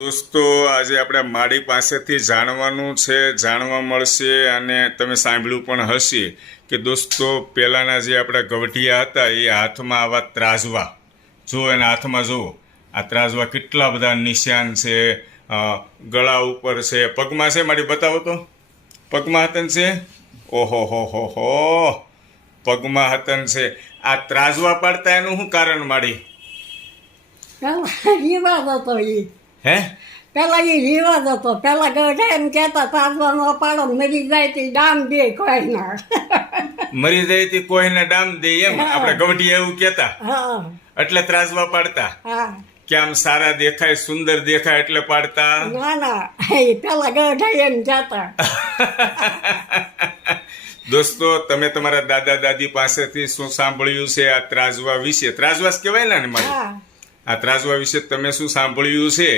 દોસ્તો આજે આપણે માળી પાસેથી જાણવા મળશે અને તમે સાંભળ્યું પણ હશે કે દોસ્તો પહેલાંના જે આપણા ગવઢિયા હતા એ હાથમાં આવા ત્રાજવા જો એના હાથમાં જુઓ આ ત્રાજવા કેટલા બધા નિશાન છે, ગળા ઉપર છે, પગમાં છે. મારી બતાવો તો પગમાં હતન છે. ઓહો હો પગમાં હતન છે. આ ત્રાજવા પાડતા એનું શું કારણ માડી? રિવાજ હતો એ. હે પેલા એ રિવાજ હતો. પેલા ગઢા એમ કહેતા તાજવાનો પાડો મરી જાય તે દામ દે કોઈ ના. મરી જાય તે કોઈને ડામ દે એમ આપણે ગવઢિયા એવું કહેતા, હા એટલે ત્રાજવા પાડતા હા. કે આમ સારા દેખાય, સુંદર દેખાય એટલે પાડતા. ના ના એ પેલા ગઢા એમ કહેતા. દોસ્તો તમે તમારા દાદા દાદી પાસેથી શું સાંભળ્યું છે આ ત્રાજવા વિશે? ત્રાજવા જ કહેવાય ને મારે. હા આ ત્રાજવા વિશે તમે શું સાંભળ્યું છે